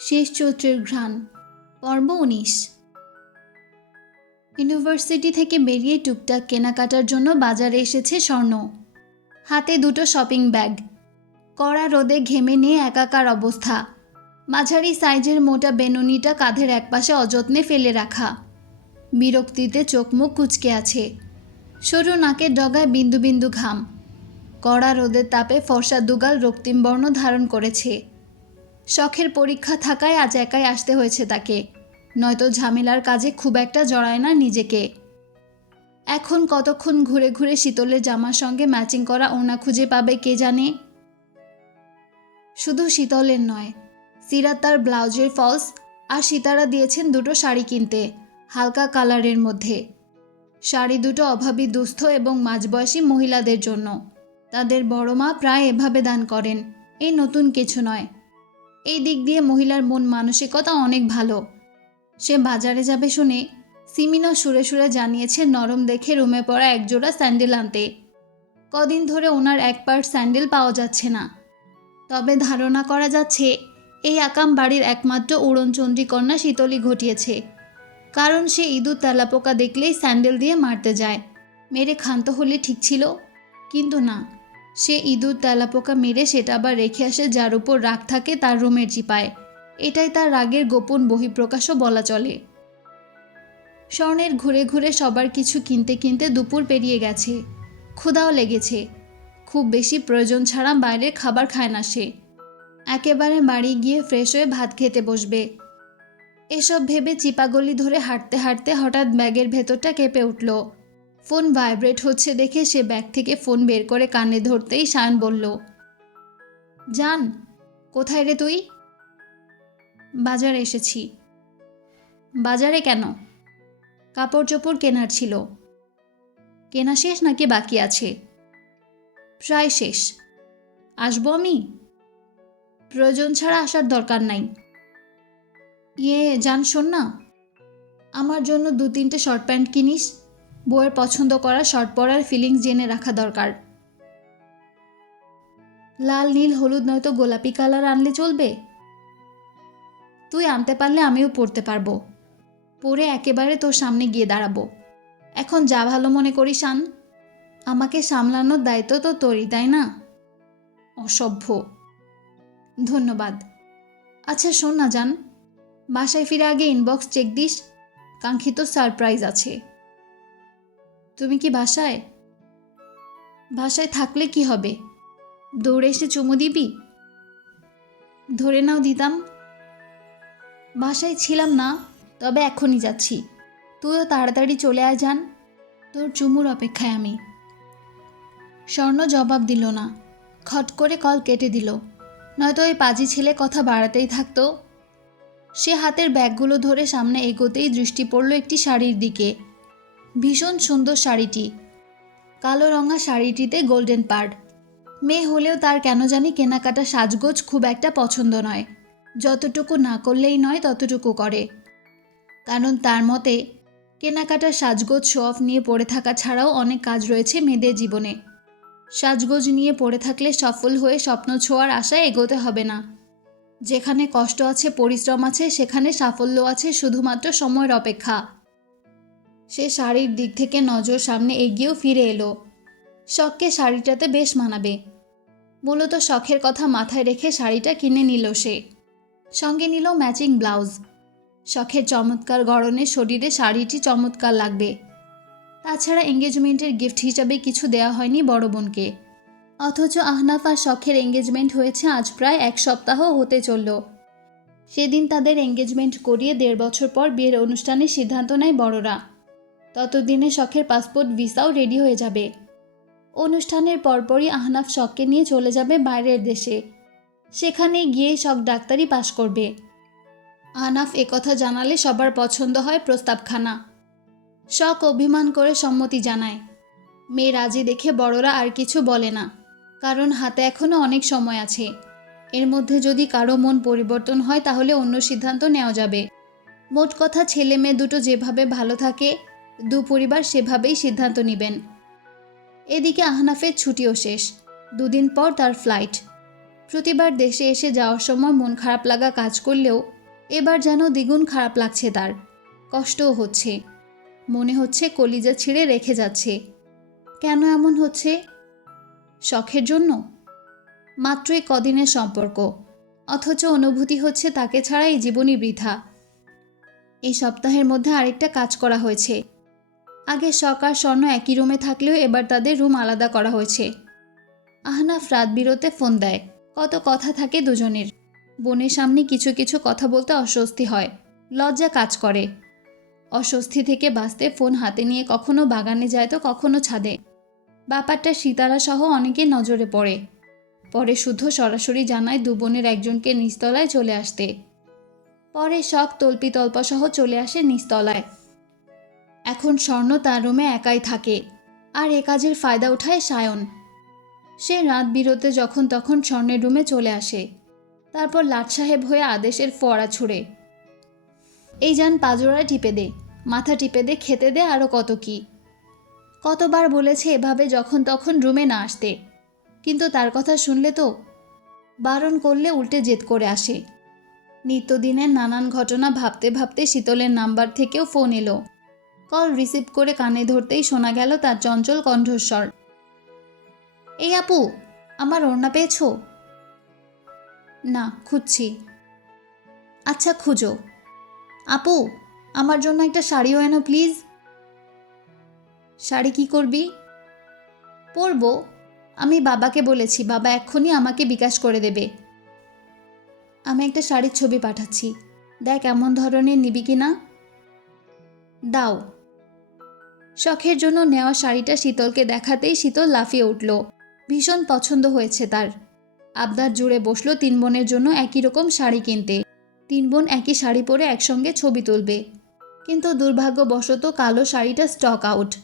শেষ চৈত্রের ঘ্রাণ পর্ব উনিশ। ইউনিভার্সিটি থেকে বেরিয়ে টুকটাক কেনাকাটার জন্য বাজারে এসেছে স্বর্ণ। হাতে দুটো শপিং ব্যাগ। কড়া রোদে ঘেমে নিয়ে একাকার অবস্থা। মাঝারি সাইজের মোটা বেনুনিটা কাঁধের একপাশে অযত্নে ফেলে রাখা। বিরক্তিতে চোখ মুখ কুচকে আছে। সরু নাকের ডগায় বিন্দু বিন্দু ঘাম। কড়া রোদের তাপে ফর্সা দুগাল রক্তিম বর্ণ ধারণ করেছে। শখের পরীক্ষা থাকায় আজ একাই আসতে হয়েছে তাকে। নয়তো ঝামেলার কাজে খুব একটা জড়ায় না নিজেকে। এখন কতক্ষণ ঘুরে ঘুরে শীতলের জামার সঙ্গে ম্যাচিং করা ওনা খুঁজে পাবে কে জানে? শুধু শীতলের নয়, সিরাত তার ব্লাউজের ফলস আর সীতারা দিয়েছেন দুটো শাড়ি কিনতে, হালকা কালারের মধ্যে। শাড়ি দুটো অভাবী দুস্থ এবং মাঝবয়সী মহিলাদের জন্য। তাদের বড় মা প্রায় এভাবে দান করেন, এই নতুন কিছু নয়। এই দিক দিয়ে মহিলার মন মানসিকতা অনেক ভালো। সে বাজারে যাবে শুনে সিমিনও সুরে সুরে জানিয়েছে, নরম দেখে রুমে পড়া একজোড়া স্যান্ডেল আনতে। কদিন ধরে ওনার এক পার্ট স্যান্ডেল পাওয়া যাচ্ছে না। তবে ধারণা করা যাচ্ছে, এই আকাম বাড়ির একমাত্র উড়নচন্দ্রী কন্যা শীতলী ঘটিয়েছে। কারণ সে ইঁদুর তেলাপোকা দেখলেই স্যান্ডেল দিয়ে মারতে যায়। মেরে ক্ষান্ত হলে ঠিক ছিল, কিন্তু না। সে ইঁদুর তেলাপোকা মেরে সেটা আবার রেখে আসে যার উপর রাগ থাকে তার রুমের চিপায় এটাই তার রাগের গোপন বহিঃপ্রকাশও বলা চলে। স্বর্ণের ঘুরে ঘুরে সবার কিছু কিনতে কিনতে দুপুর পেরিয়ে গেছে। ক্ষুধাও লেগেছে। খুব বেশি প্রয়োজন ছাড়া বাইরের খাবার খায় না সে। একেবারে বাড়ি গিয়ে ফ্রেশ হয়ে ভাত খেতে বসবে। এসব ভেবে চিপাগলি ধরে হাঁটতে হাঁটতে হঠাৎ ব্যাগের ভেতরটা কেঁপে উঠল। ফোন ভাইব্রেট হচ্ছে দেখে সে ব্যাগ থেকে ফোন বের করে কানে ধরতেই সায়ন বলল, জান, কোথায় রে তুই? বাজারে এসেছি। বাজারে কেন? কাপড় চোপড় কেনার ছিল। কেনা শেষ নাকি বাকি আছে? প্রায় শেষ। আসব আমি? প্রয়োজন ছাড়া আসার দরকার নাই। ইয়ে জান, শোন না। আমার জন্য দু তিনটে শর্ট প্যান্ট কিনিস। বউয়ের পছন্দ করা শর্ট পরার ফিলিংস জেনে রাখা দরকার। লাল, নীল, হলুদ নয়তো গোলাপি কালার আনলে চলবে? তুই আনতে পারলে আমিও পড়তে পারব। পরে একেবারে তোর সামনে গিয়ে দাঁড়াবো। এখন যা ভালো মনে করিস আন। আমাকে সামলানোর দায়িত্ব তো তোরই, তাই না? অসভ্য। ধন্যবাদ। আচ্ছা শোন না জান। বাসায় ফিরে আগে ইনবক্স চেক দিস। কাঙ্ক্ষিত সারপ্রাইজ আছে। তুমি কি বাসায়? বাসায় থাকলে কি হবে? দৌড়ে এসে চুমু দিবি? ধরে নাও দিতাম। বাসায় ছিলাম না, তবে এখনই যাচ্ছি। তুইও তাড়াতাড়ি চলে আয় যান তোর চুমুর অপেক্ষায় আমি। স্বর্ণ জবাব দিল না। খট করে কল কেটে দিল। নয়তো ওই পাজি ছেলে কথা বাড়াতেই থাকতো। সে হাতের ব্যাগগুলো ধরে সামনে এগোতেই দৃষ্টি পড়ল একটি শাড়ির দিকে। ভীষণ সুন্দর শাড়িটি। কালো রঙা শাড়িটিতে গোল্ডেন পার্ড। মেয়ে হলেও তার কেন জানি কেনাকাটা সাজগোজ খুব একটা পছন্দ নয়। যতটুকু না করলেই নয়, ততটুকু করে। কারণ তার মতে কেনাকাটা সাজগোজ শো অফ নিয়ে পড়ে থাকা ছাড়াও অনেক কাজ রয়েছে মেয়েদের জীবনে। সাজগোজ নিয়ে পড়ে থাকলে সফল হয়ে স্বপ্ন ছোঁয়ার আশায় এগোতে হবে না। যেখানে কষ্ট আছে, পরিশ্রম আছে, সেখানে সাফল্য আছে শুধুমাত্র সময়ের অপেক্ষা। সে শাড়ির দিক থেকে নজর সামনে এগিয়েও ফিরে এলো। শখকে শাড়িটাতে বেশ মানাবে। মূলত শখের কথা মাথায় রেখে শাড়িটা কিনে নিল সে। সঙ্গে নিল ম্যাচিং ব্লাউজ। শখের চমৎকার গড়নে শরীরে শাড়িটি চমৎকার লাগবে। তাছাড়া এঙ্গেজমেন্টের গিফট হিসাবে কিছু দেওয়া হয়নি বড় বোনকে। অথচ আহনাফ আর শখের এঙ্গেজমেন্ট হয়েছে আজ প্রায় এক সপ্তাহ হতে চলল। সেদিন তাদের এঙ্গেজমেন্ট করিয়ে দেড় বছর পর বিয়ের অনুষ্ঠানের সিদ্ধান্ত নেয় বড়রা। ততদিনে শখের পাসপোর্ট ভিসাও রেডি হয়ে যাবে। অনুষ্ঠানের পরপরই আহনাফ শখকে নিয়ে চলে যাবে বাইরের দেশে। সেখানে গিয়ে শখ ডাক্তারি পাশ করবে। আহনাফ একথা জানালে সবার পছন্দ হয় প্রস্তাবখানা। শখ অভিমান করে সম্মতি জানায়। মেয়ে রাজি দেখে বড়রা আর কিছু বলে না, কারণ হাতে এখনও অনেক সময় আছে। এর মধ্যে যদি কারও মন পরিবর্তন হয় তাহলে অন্য সিদ্ধান্ত নেওয়া যাবে। মোট কথা ছেলে মেয়ে দুটো যেভাবে ভালো থাকে দু পরিবার সেভাবেই সিদ্ধান্ত নেবেন। এদিকে আহনাফের ছুটিও শেষ। দুদিন পর তার ফ্লাইট প্রতিবার দেশে এসে যাওয়ার সময় মন খারাপ লাগা কাজ করলেও এবার যেন দ্বিগুণ খারাপ লাগছে তার। কষ্টও হচ্ছে। মনে হচ্ছে কলিজা ছিঁড়ে রেখে যাচ্ছে। কেন এমন হচ্ছে? শখের জন্য? মাত্রই কদিনের সম্পর্ক। অথচ অনুভূতি হচ্ছে তাকে ছাড়া এই জীবনই বৃথা। এই সপ্তাহের মধ্যে আরেকটা কাজ করা হয়েছে। আগে আর স্বর্ণ একই রুমে থাকলেও এবার তাদের রুম আলাদা করা হয়েছে। আহনাফ রাত বিরতে ফোন দেয়। কত কথা থাকে দুজনের। বোনের সামনে কিছু কিছু কথা বলতে অস্বস্তি হয়। লজ্জা কাজ করে। অস্বস্তি থেকে বাঁচতে ফোন হাতে নিয়ে কখনো বাগানে যায় তো কখনো ছাদে। ব্যাপারটা সীতারা সহ অনেকের নজরে পড়ে। পরে শুদ্ধ সরাসরি জানায় দু বোনের একজনকে নিচতলায় চলে আসতে। পরে শখ তল্পি তল্পসহ চলে আসে নিচতলায়। এখন স্বর্ণ তার রুমে একাই থাকে। আর এ কাজের ফায়দা উঠায় সায়ন। সে রাত বিরতে যখন তখন স্বর্ণের রুমে চলে আসে। তারপর লাট সাহেব হয়ে আদেশের ফোয়ারা ছুড়ে। এই যান পাজোড়ায় টিপে দে, মাথা টিপে দে, খেতে দে আরও কত কি। কতবার বলেছে এভাবে যখন তখন রুমে না আসতে। কিন্তু তার কথা শুনলে তো বারণ করলে উল্টে জেদ করে আসে। নিত্যদিনের নানান ঘটনা ভাবতে ভাবতে শীতলের নাম্বার থেকেও ফোন এলো। কল রিসিভ করে কানে ধরতেই শোনা গেল তার চঞ্চল কণ্ঠস্বর। এই আপু, আমার ওড়না পেয়েছ? না, খুঁজছি। আচ্ছা খুঁজো। আপু, আমার জন্য একটা শাড়িও এনো, প্লিজ। শাড়ি কি করবি? পরবো। আমি বাবাকে বলেছি, বাবা এক্ষুনি আমাকে বিকাশ করে দেবে। আমি একটা শাড়ির ছবি পাঠাচ্ছি। দেখ, এমন ধরনের নিবি কি না দাও। শখের জন্য নেওয়া শাড়িটা শীতলকে দেখাতেই শীতল লাফিয়ে উঠল। ভীষণ পছন্দ হয়েছে তার। আবদার জুড়ে বসল তিন বোনের জন্য একই রকম শাড়ি কিনতে। তিন বোন একই শাড়ি পরে একসঙ্গে ছবি তুলবে। কিন্তু দুর্ভাগ্যবশত কালো শাড়িটা স্টক আউট।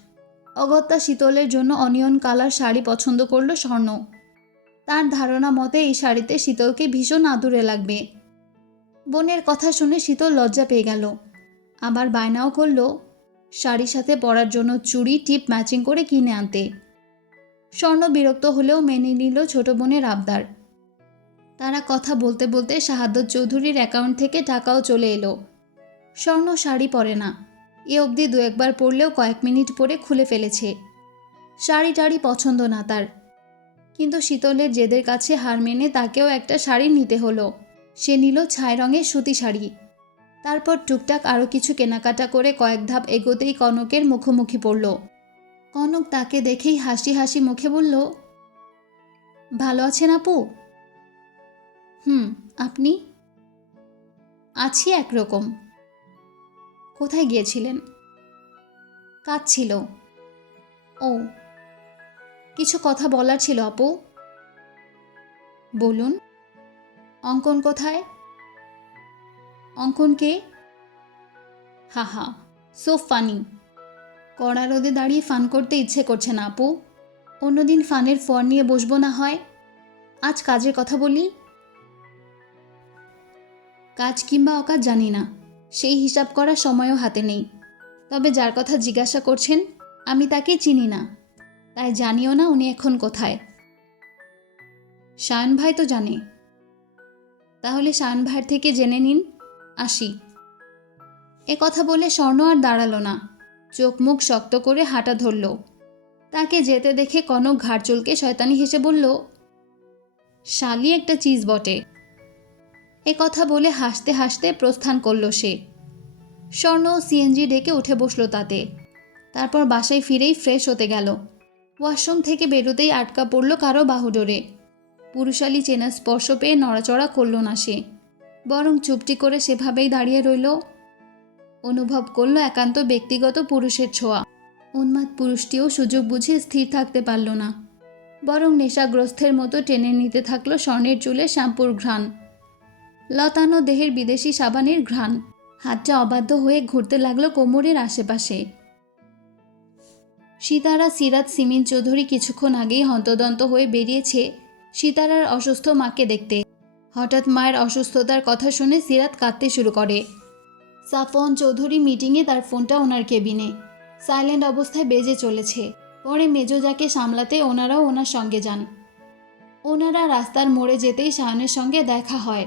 অগত্যা শীতলের জন্য অনিয়ন কালার শাড়ি পছন্দ করল স্বর্ণ। তার ধারণা মতে এই শাড়িতে শীতলকে ভীষণ আদুরে লাগবে। বোনের কথা শুনে শীতল লজ্জা পেয়ে গেল। আবার বায়নাও করল শাড়ির সাথে পরার জন্য চুড়ি, টিপ ম্যাচিং করে কিনে আনতে। স্বর্ণ বিরক্ত হলেও মেনে নিল ছোট বোনের আবদার। তারা কথা বলতে বলতে শাহাদত চৌধুরীর অ্যাকাউন্ট থেকে টাকাও চলে এলো। স্বর্ণ শাড়ি পরে না। এ অবধি দু একবার পরলেও কয়েক মিনিট পরে খুলে ফেলেছে। শাড়ি টাড়ি পছন্দ না তার। কিন্তু শীতলের জেদের কাছে হার মেনে তাকেও একটা শাড়ি নিতে হলো। সে নিল ছাই রঙের সুতি শাড়ি। তারপর টুকটাক আরও কিছু কেনাকাটা করে কয়েক ধাপ এগোতেই কনকের মুখোমুখি পড়ল। কনক তাকে দেখেই হাসি হাসি মুখে বলল, ভালো আছেন আপু? হুম, আপনি? আছি একরকম। কোথায় গিয়েছিলেন? কাজ ছিল। ও, কিছু কথা বলার ছিল আপু? বলুন। অঙ্কন কোথায়? অঙ্কন কে হা হা সো ফানি কড়া রোদে দাঁড়িয়ে ফান করতে ইচ্ছে করছে না, আপু। অন্যদিন ফানের ফর নিয়ে বসবো না হয়। আজ কাজের কথা বলি? কাজ কিংবা অকাজ জানি না। সেই হিসাব করার সময়ও হাতে নেই। তবে যার কথা জিজ্ঞাসা করছেন, আমি তাকে চিনি না। তাই জানিও না উনি এখন কোথায়। শায়ন ভাই তো জানে। তাহলে শায়ন ভাইয়ের থেকে জেনে নিন। আসি। এ কথা বলে স্বর্ণ আর দাঁড়াল না। চোখ মুখ শক্ত করে হাঁটা ধরল। তাকে যেতে দেখে কনক ঘাড় শয়তানি হেসে বলল, শালি একটা চিজ বটে। এ কথা বলে হাসতে হাসতে প্রস্থান করল সে। স্বর্ণ সিএনজি ডেকে উঠে বসল তাতে। তারপর বাসায় ফিরেই ফ্রেশ হতে গেল। ওয়াশরুম থেকে বেরোতেই আটকা পড়ল কারও বাহুডোরে। পুরুষালী চেনা স্পর্শ পেয়ে নড়াচড়া করল না সে। বরং চুপটি করে সেভাবেই দাঁড়িয়ে রইল। অনুভব করল একান্ত ব্যক্তিগত পুরুষের ছোঁয়া। উন্মাদ পুরুষটিও সুযোগ বুঝে স্থির থাকতে পারল না। বরং নেশাগ্রস্তের মতো টেনে নিতে থাকল স্বর্ণের চুলে শ্যাম্পুর ঘ্রাণ। লতানো দেহের বিদেশি সাবানের ঘ্রাণ। হাতটা অবাধ্য হয়ে ঘুরতে লাগল কোমরের আশেপাশে। সীতারা সিরাত সিমিন চৌধুরী কিছুক্ষণ আগেই হন্তদন্ত হয়ে বেরিয়েছে সীতারার অসুস্থ মাকে দেখতে। হঠাৎ মায়ের অসুস্থতার কথা শুনে সিরাত কাঁদতে শুরু করে। সাফন চৌধুরী মিটিংয়ে তার ফোনটা ওনার কেবিনে। সাইলেন্ট অবস্থায় বেজে চলেছে। পরে মেজো যাকে সামলাতে ওনারাও ওনার সঙ্গে যান। ওনারা রাস্তার মোড়ে যেতেই শায়নের সঙ্গে দেখা হয়।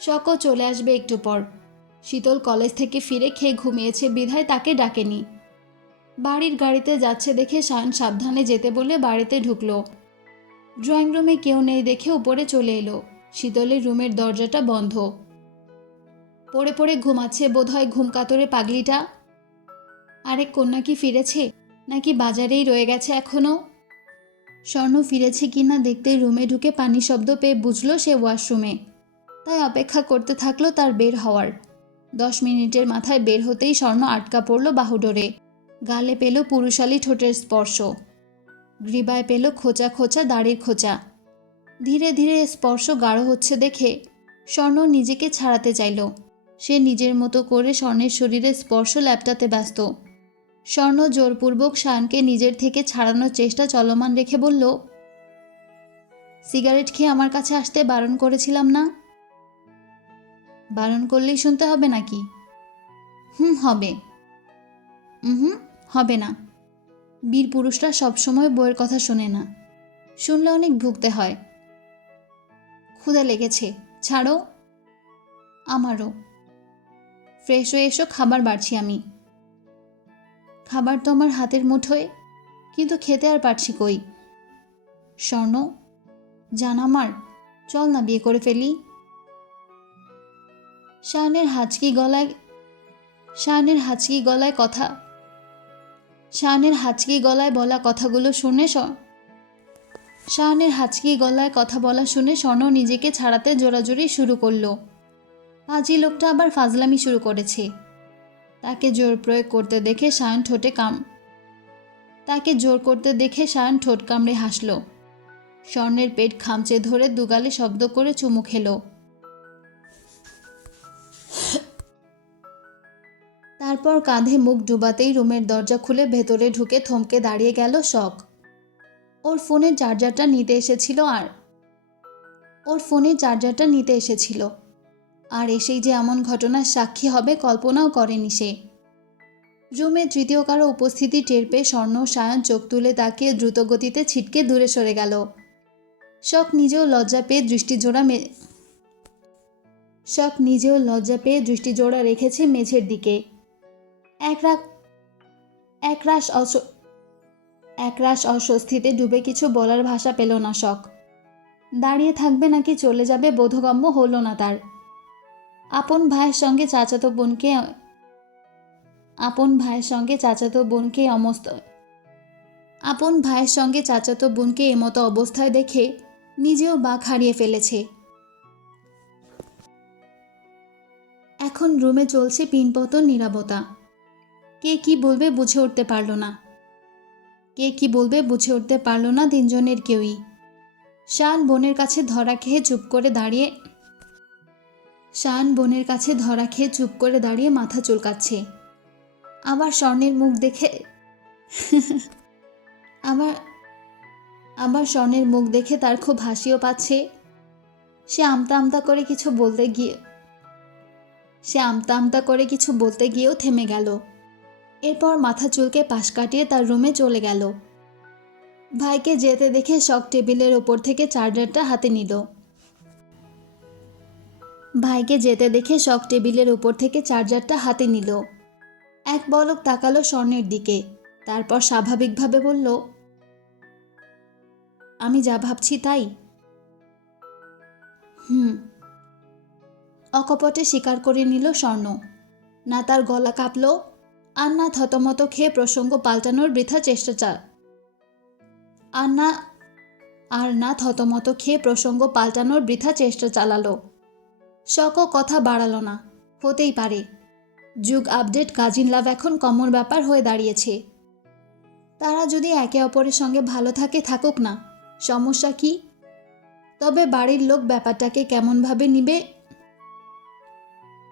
শকও চলে আসবে একটু পর। শীতল কলেজ থেকে ফিরে খেয়ে ঘুমিয়েছে বিধায় তাকে ডাকেনি। বাড়ির গাড়িতে যাচ্ছে দেখে শায়ন সাবধানে যেতে বলে বাড়িতে ঢুকলো। ড্রয়িং রুমে কেউ নেই দেখে উপরে চলে এলো। শীতলের রুমের দরজাটা বন্ধ। পড়ে পড়ে ঘুমাচ্ছে বোধহয় ঘুম কাতরে পাগলিটা। আরেক কন্যা কি ফিরেছে? নাকি বাজারেই রয়ে গেছে এখনও স্বর্ণ ফিরেছে কি না দেখতে রুমে ঢুকে পানি শব্দ পেয়ে বুঝলো সে ওয়াশরুমে। তাই অপেক্ষা করতে থাকল তার বের হওয়ার। দশ মিনিটের মাথায় বের হতেই স্বর্ণ আটকা পড়ল বাহুডোরে। গালে পেল পুরুষালী ঠোঁটের স্পর্শ। গ্রীবায় পেল খোঁচা খোঁচা দাড়ির খোঁচা। ধীরে ধীরে স্পর্শ গাঢ় হচ্ছে দেখে স্বর্ণ নিজেকে ছাড়াতে চাইল। সে নিজের মতো করে স্বর্ণের শরীরে স্পর্শ ল্যাপটাতে ব্যস্ত। স্বর্ণ জোরপূর্বক শানকে নিজের থেকে ছাড়ানোর চেষ্টা চলমান রেখে বলল, সিগারেট খেয়ে আমার কাছে আসতে বারণ করেছিলাম না? বারণ করলেই শুনতে হবে নাকি? হুম, হবে। হুম হবে না। বীর পুরুষরা সবসময় বইয়ের কথা শোনে না। শুনলে অনেক ভুগতে হয়। ক্ষুদা লেগেছে। ছাড়ো। আমারও। ফ্রেশ হয়ে এসো, খাবার বাড়ছি আমি। খাবার তো আমার হাতের মুঠোয়, কিন্তু খেতে আর পারছি কই? স্বর্ণ, জান আমার, চল না বিয়ে করে ফেলি। শায়নের হাঁচকি গলায় শায়নের হাঁচকি গলায় কথা শায়নের হাঁচকি গলায় বলা কথাগুলো শুনে শায়নের হাঁচকি গলায় কথা বলা শুনে স্বর্ণ নিজেকে ছাড়াতে জোরাজোরি শুরু করল। পাজি লোকটা আবার ফাজলামি শুরু করেছে। তাকে জোর প্রয়োগ করতে দেখে শায়ন ঠোঁটে কাম তাকে জোর করতে দেখে শায়ন ঠোঁট কামড়ে হাসল। স্বর্ণের পেট খামচে ধরে দুগালে শব্দ করে চুমু খেলো। তারপর কাঁধে মুখ ডুবাতেই রুমের দরজা খুলে ভেতরে ঢুকে থমকে দাঁড়িয়ে গেল শখ। ওর ফোনের চার্জারটা নিতে এসেছিল আর, ওর ফোনের চার্জারটা নিতে এসেছিল। আর এসেই যে এমন ঘটনার সাক্ষী হবে কল্পনাও করেনি সে। রুমে তৃতীয় কারও উপস্থিতি টের পেয়ে স্বর্ণ সায়ন চোখ তুলে তাকিয়ে দ্রুতগতিতে ছিটকে দূরে সরে গেল। শখ নিজেও লজ্জা পেয়ে দৃষ্টিজোড়া মে শখ নিজেও লজ্জা পেয়ে দৃষ্টিজোড়া রেখেছে মেঝের দিকে। একরাক একরাশ অস একরাশ অস্বস্তিতে ডুবে কিছু বলার ভাষা পেল না শখ। দাঁড়িয়ে থাকবে নাকি চলে যাবে বোধগম্য হলো না তার। আপন ভাইয়ের সঙ্গে চাচাতো বোনকে আপন ভাইয়ের সঙ্গে চাচাতো বোনকে অমস্ত আপন ভাইয়ের সঙ্গে চাচাতো বোনকে এমতো অবস্থায় দেখে নিজেও বাঘ হারিয়ে ফেলেছে। এখন রুমে চলছে পিনপতন নিরাপত্তা কে কি বলবে বুঝে উঠতে পারল না। কে কি বলবে বুঝে উঠতে পারল না তিনজনের কেউই। শান বোনের কাছে ধরা খেয়ে চুপ করে দাঁড়িয়ে শান বোনের কাছে ধরা খেয়ে চুপ করে দাঁড়িয়ে মাথা চুলকাচ্ছে। আবার স্বর্ণের মুখ দেখে আবার আবার স্বর্ণের মুখ দেখে তার খুব হাসিও পাচ্ছে। সে আমতা আমতা করে কিছু বলতে গিয়ে সে আমতা আমতা করে কিছু বলতে গিয়েও থেমে গেল। এরপর মাথা চুলকে পাশ কাটিয়ে তার রুমে চলে গেল। ভাইকে যেতে দেখে শখ টেবিলের ওপর থেকে চার্জারটা হাতে নিল। ভাইকে যেতে দেখে শখ টেবিলের উপর থেকে চার্জারটা হাতে নিল। এক বলক তাকালো স্বর্ণের দিকে, তারপর স্বাভাবিকভাবে বলল, আমি যা ভাবছি তাই? হুম। অকপটে স্বীকার করে নিল স্বর্ণ। না তার গলা কাঁপল আর না থতমত খেয়ে প্রসঙ্গ পাল্টানোর বৃথা চেষ্টা চা আর না আর না থতমত খেয়ে প্রসঙ্গ পাল্টানোর বৃথা চেষ্টা চালালো। শকও কথা বাড়ালো না। হতেই পারে। যুগ আপডেট, কাজিন লাভ এখন কমন ব্যাপার হয়ে দাঁড়িয়েছে। তারা যদি একে অপরের সঙ্গে ভালো থাকে, থাকুক না। সমস্যা কি? তবে বাড়ির লোক ব্যাপারটাকে কেমনভাবে নিবে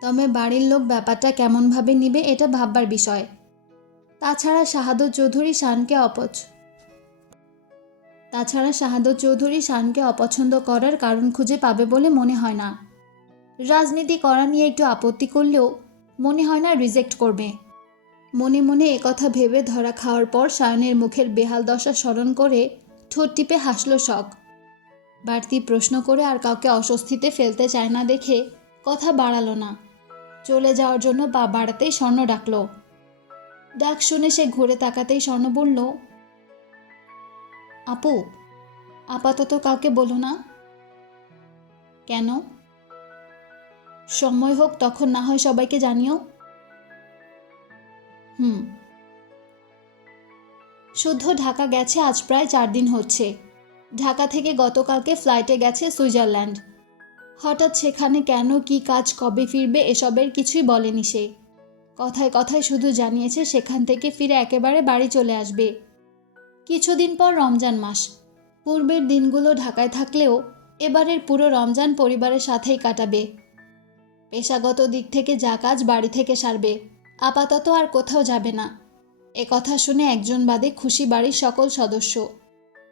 তবে বাড়ির লোক ব্যাপারটা কেমনভাবে নিবে এটা ভাববার বিষয়। তাছাড়া শাহাদত চৌধুরী শানকে অপচ তাছাড়া শাহাদত চৌধুরী শানকে অপছন্দ করার কারণ খুঁজে পাবে বলে মনে হয় না। রাজনীতি করা নিয়ে একটু আপত্তি করলেও মনে হয় না রিজেক্ট করবে। মনে মনে একথা ভেবে ধরা খাওয়ার পর সায়নের মুখের বেহাল দশা স্মরণ করে ঠোঁট টিপে হাসল শখ। বাড়তি প্রশ্ন করে আর কাউকে অস্বস্তিতে ফেলতে চায় না দেখে কথা বাড়ালো না। চলে যাওয়ার জন্য পা বাড়াতেই স্বর্ণ ডাকলো। ডাক শুনে সে ঘুরে তাকাতেই স্বর্ণ বলল, আপু, আপাতত কাউকে বলো না। কেন? সময় হোক, তখন না হয় সবাইকে জানিও। হুম। শুদ্ধ ঢাকা গেছে আজ প্রায় চার দিন হচ্ছে। ঢাকা থেকে গতকালকে ফ্লাইটে গেছে সুইজারল্যান্ড। হঠাৎ সেখানে কেন কি কাজ, কবে ফিরবে এসবের কিছুই বলেনি সে। কথায় কথায় শুধু জানিয়েছে সেখান থেকে ফিরে একেবারে বাড়ি চলে আসবে। কিছুদিন পর রমজান মাস। পূর্বের দিনগুলো ঢাকায় থাকলেও এবারের পুরো রমজান পরিবারের সাথেই কাটাবে। পেশাগত দিক থেকে যা কাজ বাড়ি থেকে সারবে, আপাতত আর কোথাও যাবে না। এ কথা শুনে একজন বাদে খুশি বাড়ির সকল সদস্য।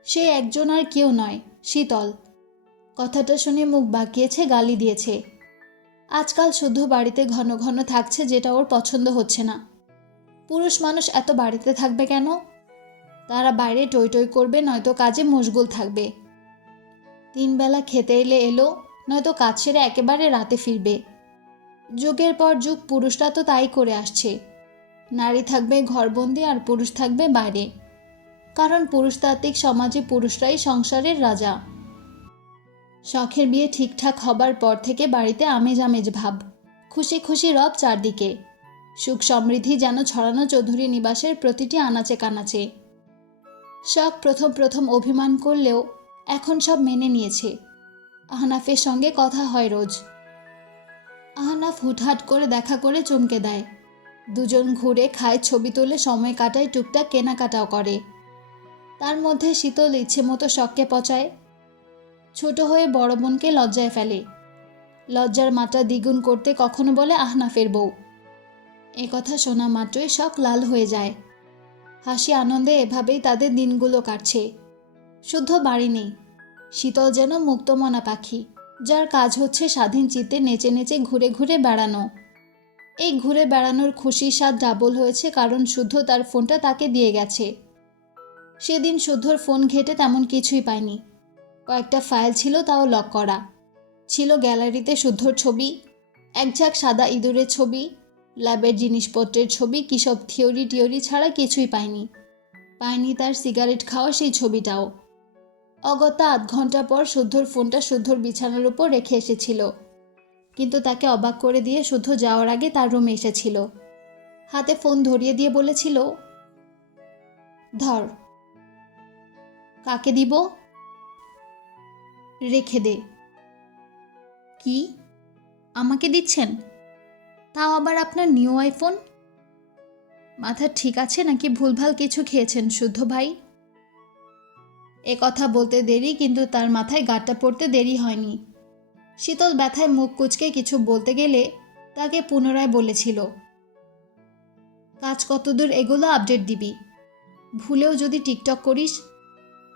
সে একজন আর কেউ নয়, শীতল। কথাটা শুনে মুখ বাঁকিয়েছে, গালি দিয়েছে। আজকাল শুদ্ধ বাড়িতে ঘন ঘন থাকছে যেটা ওর পছন্দ হচ্ছে না। পুরুষ মানুষ এত বাড়িতে থাকবে কেন? তারা বাইরে টই টই করবে, নয়তো কাজে মশগুল থাকবে। তিনবেলা খেতে এলে এলো, নয়তো কাজ সেরে একেবারে রাতে ফিরবে। যুগের পর যুগ, পুরুষরা তো তাই করে আসছে। নারী থাকবে ঘরবন্দি আর পুরুষ থাকবে বাইরে। কারণ পুরুষতাত্ত্বিক সমাজে পুরুষরাই সংসারের রাজা। শখের বিয়ে ঠিকঠাক হবার পর থেকে বাড়িতে আমেজ আমেজ ভাব। খুশি খুশি রব চারদিকে। সুখ সমৃদ্ধি যেন ছড়ানো চৌধুরী নিবাসের প্রতিটি আনাচে কানাচে। শখ প্রথম প্রথম অভিমান করলেও এখন সব মেনে নিয়েছে। আহনাফের সঙ্গে কথা হয় রোজ। আহনাফ হুটহাট করে দেখা করে চমকে দেয়। দুজন ঘুরে খায়, ছবি তুলে, সময় কাটায়, টুকটাক কেনাকাটাও করে। তার মধ্যে শীতল ইচ্ছে মতো শখকে পচায়। ছোট হয়ে বড় বোনকে লজ্জায় ফেলে। লজ্জার মাত্রা দ্বিগুণ করতে কখনো বলে আহনাফের বউ। এ কথা শোনা মাত্রই শখ লাল হয়ে যায়। হাসি আনন্দে এভাবেই তাদের দিনগুলো কাটছে। শুদ্ধ বাড়ি নেই। শীতল যেন মুক্তমনা পাখি, যার কাজ হচ্ছে স্বাধীন চিত্তে নেচে নেচে ঘুরে ঘুরে বেড়ানো। এই ঘুরে বেড়ানোর খুশির স্বাদ ডাবল হয়েছে কারণ শুদ্ধ তার ফোনটা তাকে দিয়ে গেছে। সেদিন শুদ্ধর ফোন ঘেটে তেমন কিছুই পায়নি। কয়েকটা ফাইল ছিল তাও লক করা। ছিল গ্যালারিতে শুদ্ধর ছবি এক ঝাঁক সাদা ইঁদুরের ছবি, ল্যাবের জিনিসপত্রের ছবি, কী সব থিওরি টিওরি ছাড়া কিছুই পায়নি পায়নি তার সিগারেট খাওয়া সেই ছবিটাও। অগত্যা আধ ঘণ্টা পর শুদ্ধর ফোনটা শুদ্ধর বিছানার উপর রেখে এসেছিল। কিন্তু তাকে অবাক করে দিয়ে শুদ্ধ যাওয়ার আগে তার রুমে এসেছিল। হাতে ফোন ধরিয়ে দিয়ে বলেছিল, ধর। কাকে দিব? রেখে দে। কি? আমাকে দিচ্ছেন? তাও আবার আপনার নিউ আইফোন? মাথা ঠিক আছে নাকি ভুলভাল কিছু খেয়েছেন শুদ্ধ ভাই? এ কথা বলতে দেরি, কিন্তু তার মাথায় গাঁটটা পড়তে দেরি হয়নি। শীতল ব্যথায় মুখ কুচকে কিছু বলতে গেলে তাকে পুনরায় বলেছিল, কাজ কতদূর এগুলো আপডেট দিবি? ভুলেও যদি টিকটক করিস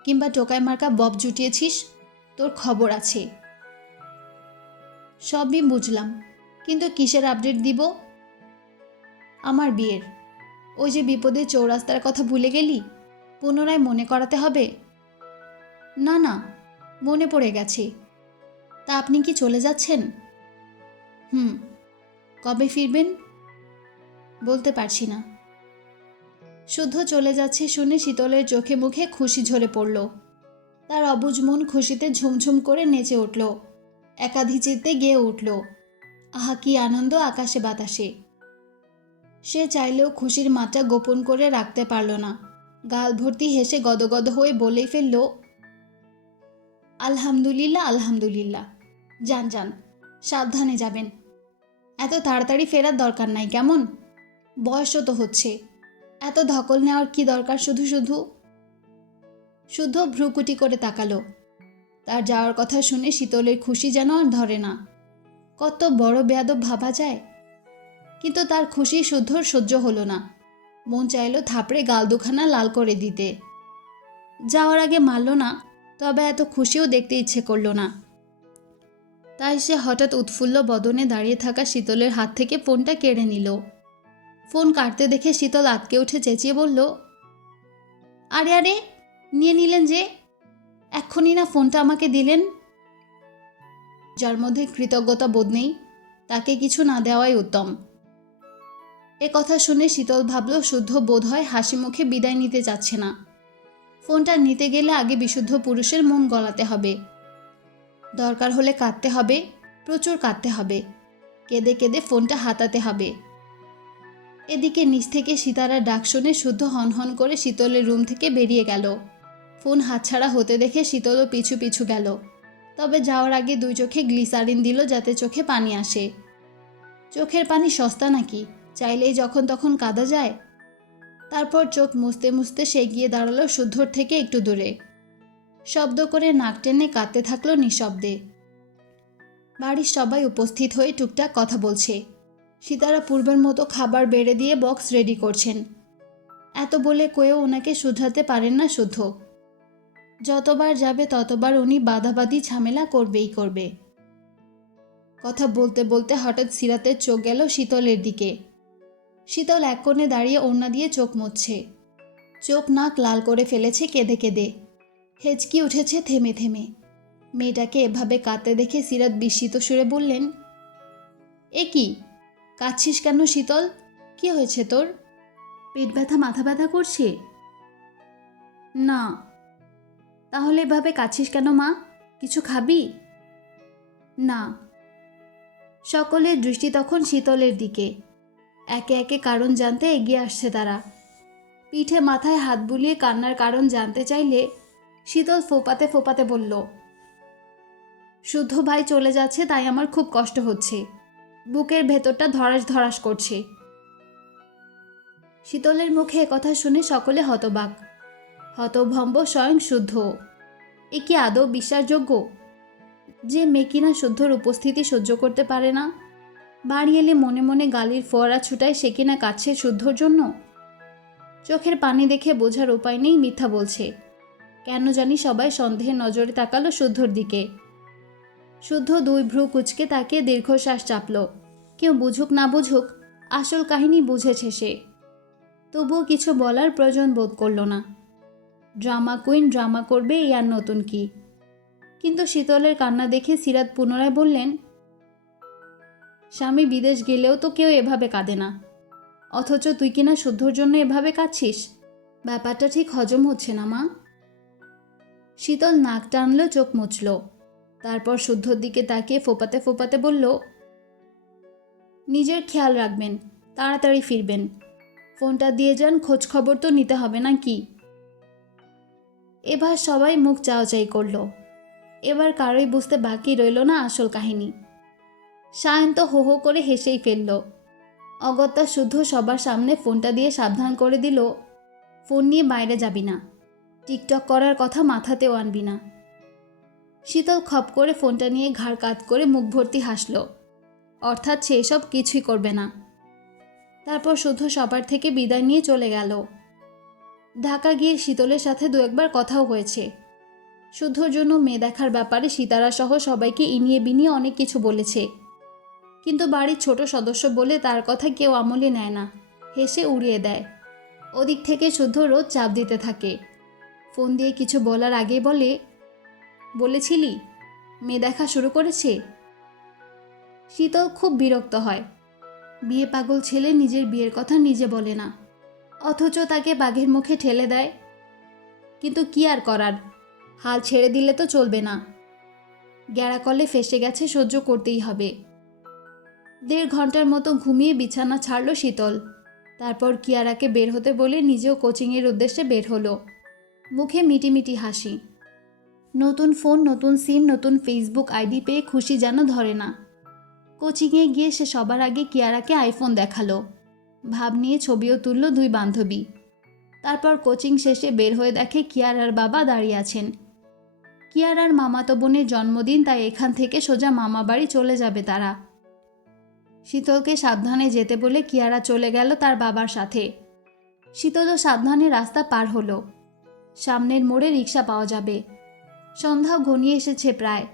কিংবা টোকায় মার্কা বব জুটিয়েছিস তোর খবর আছে। সবই বুঝলাম, কিন্তু কিসের আপডেট দিব? আমার বিয়ের। ওই যে বিপদে চৌরাস্তার কথা ভুলে গেলি? পুনরায় মনে করাতে হবে? না না, মনে পড়ে গেছে। তা আপনি কি চলে যাচ্ছেন? হুম, কবে ফিরবেন? বলতে পারছি না। শুদ্ধ চলে যাচ্ছে শুনে শীতলের চোখে মুখে খুশি ঝরে পড়ল। তার অবুজ মন খুশিতে ঝুমঝুম করে নেচে উঠল। একাধিচিত্তে গেয়ে উঠল। আহা, কি আনন্দ আকাশে বাতাসে। সে চাইলেও খুশির মাত্রা গোপন করে রাখতে পারল না। গাল ভর্তি হেসে গদগদ হয়ে বলেই ফেলল, আলহামদুলিল্লাহ আলহামদুলিল্লাহ। যান যান, সাবধানে যাবেন। এত তাড়াতাড়ি ফেরার দরকার নাই, কেমন? বয়সও তো হচ্ছে। এত ধকল নেওয়ার কি দরকার শুধু শুধু? শুদ্ধ ভ্রুকুটি করে তাকালো। তার যাওয়ার কথা শুনে শীতলের খুশি যেন আর ধরে না। কত বড় বেয়াদব ভাবা যায়। কিন্তু তার খুশি শুদ্ধর সহ্য হলো না। মন চাইল থাপড়ে গাল দুখানা লাল করে দিতে। যাওয়ার আগে মারল না, তবে এত খুশিও দেখতে ইচ্ছে করল না। তাই সে হঠাৎ উৎফুল্ল বদনে দাঁড়িয়ে থাকা শীতলের হাত থেকে ফোনটা কেড়ে নিল। ফোন কাটতে দেখে শীতল আটকে উঠে চেঁচিয়ে বলল, আরে আরে নিয়ে নিলেন যে, এক্ষুনি না ফোনটা আমাকে দিলেন? যার মধ্যে কৃতজ্ঞতা বোধ নেই, তাকে কিছু না দেওয়াই উত্তম। এ কথা শুনে শীতল ভাবল, শুদ্ধ বোধ হয় হাসি মুখে বিদায় নিতে চাচ্ছে না। ফোনটা নিতে গেলে আগে বিশুদ্ধ পুরুষের মন গলাতে হবে। দরকার হলে কাঁদতে হবে, প্রচুর কাঁদতে হবে। কেঁদে কেঁদে ফোনটা হাতাতে হবে। এদিকে নিচ থেকে সীতারার ডাক শুনে শুদ্ধ হনহন করে শীতলের রুম থেকে বেরিয়ে গেল। ফোন হাতছাড়া হতে দেখে শীতলও পিছু পিছু গেল। তবে যাওয়ার আগে দুই চোখে গ্লিসারিন দিল যাতে চোখে পানি আসে। চোখের পানি সস্তা নাকি? চাইলেই যখন তখন কাদা যায়। তারপর চোখ মুছতে মুছতে সে গিয়ে দাঁড়াল শুদ্ধর থেকে একটু দূরে। শব্দ করে নাক টেনে কাঁদতে থাকল নিঃশব্দে। বাড়ির সবাই উপস্থিত হয়ে টুকটাক কথা বলছে। সীতারা পূর্বের মতো খাবার বেড়ে দিয়ে বক্স রেডি করছেন। এত বলে কেউ ওনাকে শুধরাতে পারেন না শুদ্ধ। যতবার যাবে ততবার উনি বাধাবাধি ঝামেলা করবেই করবে। কথা বলতে বলতে হঠাৎ সিরাতের চোখ গেল শীতলের দিকে। শীতল এক কোণে দাঁড়িয়ে ওড়না দিয়ে চোখ মুছছে। চোখ নাক লাল করে ফেলেছে কেঁদে কেঁদে। হেঁচকি উঠেছে থেমে থেমে। মেয়েটাকে এভাবে কাঁদতে দেখে সিরাত বিস্মিত সুরে বললেন, এ কি? কাঁদছিস কেন শীতল? কি হয়েছে তোর? পেট ব্যথা, মাথা ব্যথা করছে? না তাহলে এভাবে কাছিস কেন, মা? কিছু খাবি? না। সকলের দৃষ্টি তখন শীতলের দিকে। একে একে কারণ জানতে এগিয়ে আসছে তারা। পিঠে মাথায় হাত বুলিয়ে কান্নার কারণ জানতে চাইলে শীতল ফোপাতে ফোপাতে বলল, শুদ্ধ ভাই চলে যাচ্ছে, তাই আমার খুব কষ্ট হচ্ছে। বুকের ভেতরটা ধরাস ধরাস করছে। শীতলের মুখে একথা শুনে সকলে হতবাক। হতভম্ব স্বয়ং শুদ্ধ। এ কি আদৌ বিশ্বাসযোগ্য? যে মেয়ে শুদ্ধর উপস্থিতি সহ্য করতে পারে না? বাড়ি এলে মনে মনে গালির ফোয়ারা ছুটায় সে কিনা কাছে শুদ্ধর জন্য? চোখের পানি দেখে বোঝার উপায় নেই, মিথ্যা বলছে। কেন জানি সবাই সন্দেহের নজরে তাকালো শুদ্ধর দিকে। শুদ্ধ দুই ভ্রু কুচকে তাকে দীর্ঘশ্বাস চাপল। কেউ বুঝুক না বুঝুক, আসল কাহিনী বুঝেছে সে। তবুও কিছু বলার প্রয়োজন বোধ করল না। ড্রামা কুইন ড্রামা করবে এই আর নতুন কি? কিন্তু শীতলের কান্না দেখে সিরাত পুনরায় বললেন, স্বামী বিদেশ গেলেও তো কেউ এভাবে কাঁদে না। অথচ তুই কিনা শুদ্ধর জন্য এভাবে কাঁদছিস? ব্যাপারটা ঠিক হজম হচ্ছে না, মা। শীতল নাক টানলো, চোখ মুছল। তারপর শুদ্ধর দিকে তাকিয়ে ফোপাতে ফোপাতে বলল, নিজের খেয়াল রাখবেন, তাড়াতাড়ি ফিরবেন। ফোনটা দিয়ে যান, খোঁজ খবর তো নিতে হবে না কি? এবার সবাই মুখ চাওয়াচাই করল। এবার কারোই বুঝতে বাকি রইল না আসল কাহিনী। সায়ন্ত হো হো করে হেসেই ফেলল। অগত্যা শুদ্ধ সবার সামনে ফোনটা দিয়ে সাবধান করে দিল, ফোন নিয়ে বাইরে যাবি না। টিকটক করার কথা মাথাতেও আনবি না। শীতল খপ করে ফোনটা নিয়ে ঘাড় কাত করে মুখ ভর্তি হাসল। অর্থাৎ সেই সব কিছুই করবে না। তারপর শুদ্ধ সবার থেকে বিদায় নিয়ে চলে গেল। ঢাকা গিয়ে শীতলের সাথে দু একবার কথাও হয়েছে। শুদ্ধর জন্য মেয়ে দেখার ব্যাপারে সীতারা সহ সবাইকে ইনিয়ে বিনিয়ে অনেক কিছু বলেছে। কিন্তু বাড়ির ছোট সদস্য বলে তার কথা কেউ আমলে নেয় না, হেসে উড়িয়ে দেয়। ওদিক থেকে শুদ্ধ রোজ চাপ দিতে থাকে। ফোন দিয়ে কিছু বলার আগে বলে, বলেছিলি, মেয়ে দেখা শুরু করেছে? শীতল খুব বিরক্ত হয়। বিয়ে পাগল ছেলে নিজের বিয়ের কথা নিজে বলে না। অথচ তাকে বাঘের মুখে ঠেলে দেয়। কিন্তু কি আর করার? হাল ছেড়ে দিলে তো চলবে না। গ্যাড়াকলে ফেসে গেছে সহ্য করতেই হবে। দেড় ঘণ্টার মতো ঘুমিয়ে বিছানা ছাড়ল শীতল। তারপর কিয়ারাকে বের হতে বলে নিজেও কোচিংয়ের উদ্দেশ্যে বের হলো। মুখে মিটিমিটি হাসি। নতুন ফোন, নতুন সিম, নতুন ফেসবুক আইডি পেয়ে খুশি যেন ধরে না। কোচিংয়ে গিয়ে সে সবার আগে কিয়ারাকে আইফোন দেখাল। ভাব নিয়ে ছবিও তুলল দুই বান্ধবী। তারপর কোচিং শেষে বের হয়ে দেখে কিয়ারার বাবা দাঁড়িয়ে আছেন। কিয়ারার মামাতো বোনের জন্মদিন, তাই এখান থেকে সোজা মামা বাড়ি চলে যাবে তারা। শীতলকে সাবধানে যেতে বলে কিয়ারা চলে গেল তার বাবার সাথে। শীতলও সাবধানে রাস্তা পার হলো। সামনের মোড়ে রিক্সা পাওয়া যাবে। সন্ধ্যা ঘনিয়ে এসেছে প্রায়।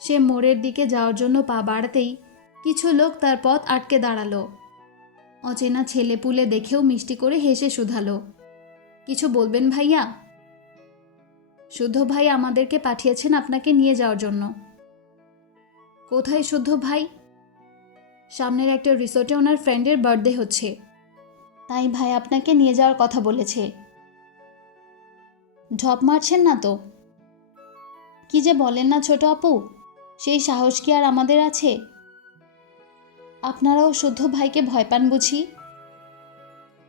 সে মোড়ের দিকে যাওয়ার জন্য পা বাড়াতেই কিছু লোক তার পথ আটকে দাঁড়াল। অচেনা ছেলে পুলে দেখেও মিষ্টি করে হেসে শুধালো। কিছু বলবেন ভাইয়া? শুদ্ধ ভাই আমাদেরকে পাঠিয়েছেন আপনাকে নিয়ে যাওয়ার জন্য। কোথায় শুদ্ধ ভাই? সামনের একটা রিসোর্টে ওনার ফ্রেন্ডের বার্থডে হচ্ছে। তাই ভাই আপনাকে নিয়ে যাওয়ার কথা বলেছে। ঢপ মারছেন না তো? কি যে বলেন না ছোট আপু, সেই সাহস কি আর আমাদের আছে? আপনারাও শুদ্ধ ভাইকে ভয় পান বুঝি?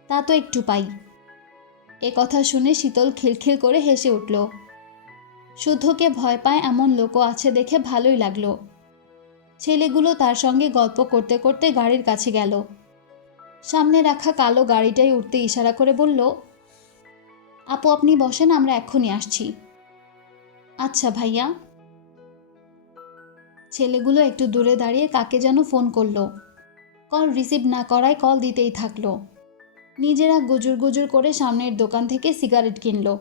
তা তো একটু পাই। এ কথা শুনে শীতল খিলখিল করে হেসে উঠল। শুদ্ধকে ভয় পায় এমন লোকও আছে দেখে ভালোই লাগল। ছেলেগুলো তার সঙ্গে গল্প করতে করতে গাড়ির কাছে গেল। সামনে রাখা কালো গাড়িটাই উঠতে ইশারা করে বলল, আপু, আপনি বসেন, আমরা এক্ষুনি আসছি। আচ্ছা ভাইয়া। ছেলেগুলো একটু দূরে দাঁড়িয়ে কাকে যেন ফোন করল। কল রিসিভ না করায় কল দিতেই থাকল। নিজেরা গুজুর গুজুর করে সামনের দোকান থেকে সিগারেট কিনল।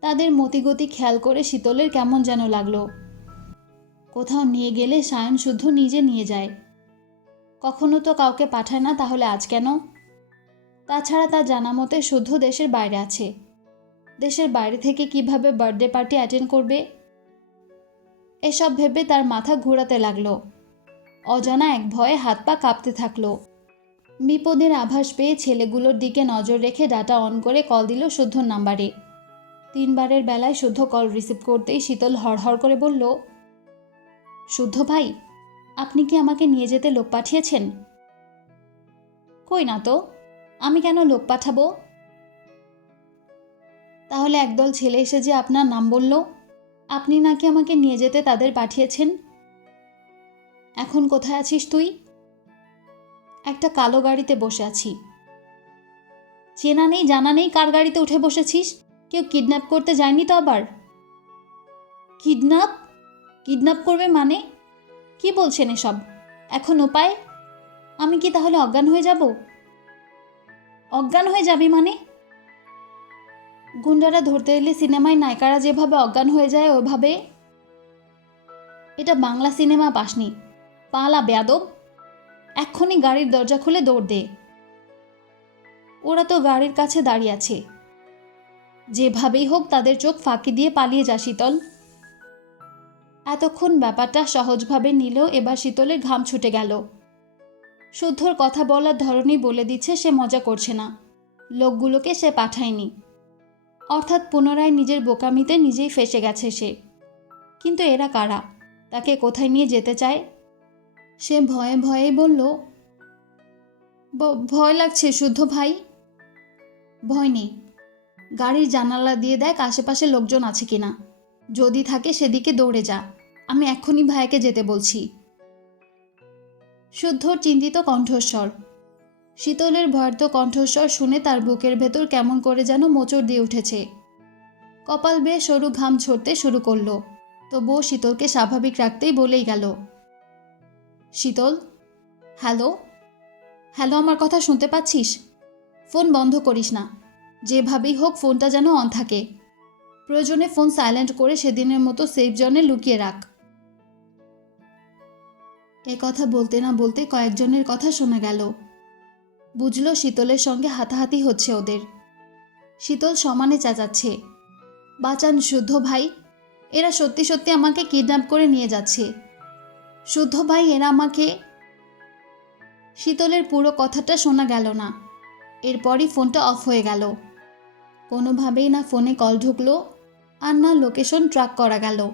তাদের মতিগতি খেয়াল করে শীতলের কেমন যেন লাগল। কোথাও নিয়ে গেলে সায়ন শুদ্ধ নিজে নিয়ে যায়। কখনো তো কাউকে পাঠায় না তাহলে আজ কেন? তাছাড়া তার জানা মতে শুদ্ধ দেশের বাইরে আছে। দেশের বাইরে থেকে কীভাবে বার্থডে পার্টি অ্যাটেন্ড করবে? এসব ভেবে তার মাথা ঘোরাতে লাগল। অজানা এক ভয়ে হাত পা কাঁপতে থাকল। বিপদের আভাস পেয়ে ছেলেগুলোর দিকে নজর রেখে ডাটা অন করে কল দিল শুদ্ধর নাম্বারে। তিনবারের বেলায় শুদ্ধ কল রিসিভ করতেই শীতল হড়হড় করে বলল, শুদ্ধ ভাই, আপনি কি আমাকে নিয়ে যেতে লোক পাঠিয়েছেন? কই না তো, আমি কেন লোক পাঠাবো? তাহলে একদল ছেলে এসে যে আপনার নাম বলল আপনি নাকি আমাকে নিয়ে যেতে তাদের পাঠিয়েছেন? এখন কোথায় আছিস তুই? একটা কালো গাড়িতে বসে আছি। চেনা নেই, জানা নেই কার গাড়িতে উঠে বসেছিস? কেউ কিডন্যাপ করতে যায়নি তো আবার? কিডন্যাপ? কিডন্যাপ করবে মানে? কি বলছেন এসব? এখন উপায়? আমি কি তাহলে অজ্ঞান হয়ে যাব? অজ্ঞান হয়ে যাবি মানে? গুন্ডারা ধরতে এলে সিনেমায় নায়িকারা যেভাবে অজ্ঞান হয়ে যায়, ওইভাবে এটা বাংলা সিনেমা পাসনি। পালা বেয়াদব। এক্ষুনি গাড়ির দরজা খুলে দৌড় দে। ওরা তো গাড়ির কাছে দাঁড়িয়ে আছে। যেভাবেই হোক তাদের চোখ ফাঁকি দিয়ে পালিয়ে যা, শীতল। এতক্ষণ ব্যাপারটা সহজভাবে নিলেও এবার শীতলের ঘাম ছুটে গেল। শুদ্ধর কথা বলার ধরনই বলে দিচ্ছে, সে মজা করছে না। লোকগুলোকে সে পাঠায়নি। অর্থাৎ পুনরায় নিজের বোকামিতে নিজেই ফেসে গেছে সে। কিন্তু এরা কারা? তাকে কোথায় নিয়ে যেতে চায়? সে ভয়ে ভয়ে বলল ভয় লাগছে শুদ্ধ ভাই। ভয় নেই। গাড়ির জানালা দিয়ে দেখ আশেপাশে লোকজন আছে কিনা। যদি থাকে সেদিকে দৌড়ে যা। আমি এক্ষুনি ভাইকে যেতে বলছি। শুদ্ধর চিন্তিত কণ্ঠস্বর। শীতলের ভয়ার্ত কণ্ঠস্বর শুনে তার বুকের ভেতর কেমন করে যেন মোচড় দিয়ে উঠেছে। কপাল বেয়ে সরু ঘাম ছড়তে শুরু করল। তবুও শীতলকে স্বাভাবিক রাখতেই বলেই গেল, শীতল, হ্যালো হ্যালো, আমার কথা শুনতে পাচ্ছিস? ফোন বন্ধ করিস না। যেভাবেই হোক ফোনটা যেন অন থাকে। প্রয়োজনে ফোন সাইলেন্ট করে সেদিনের মতো সেফ জনে লুকিয়ে রাখ। এ কথা বলতে না বলতে কয়েকজনের কথা শোনা গেল। বুঝলো শীতলের সঙ্গে হাতাহাতি হচ্ছে ওদের। শীতল সমানে চেঁচাচ্ছে। বাঁচান শুদ্ধ ভাই, এরা সত্যি সত্যি আমাকে কিডন্যাপ করে নিয়ে যাচ্ছে। শুদ্ধ ভাই, এরা আমাকে শীতলের পুরো কথাটা শোনা গেল না। এরপরই ফোনটা অফ হয়ে গেল। কোনোভাবেই না ফোনে কল ঢুকলো, আর না লোকেশন ট্র্যাক করা গেল।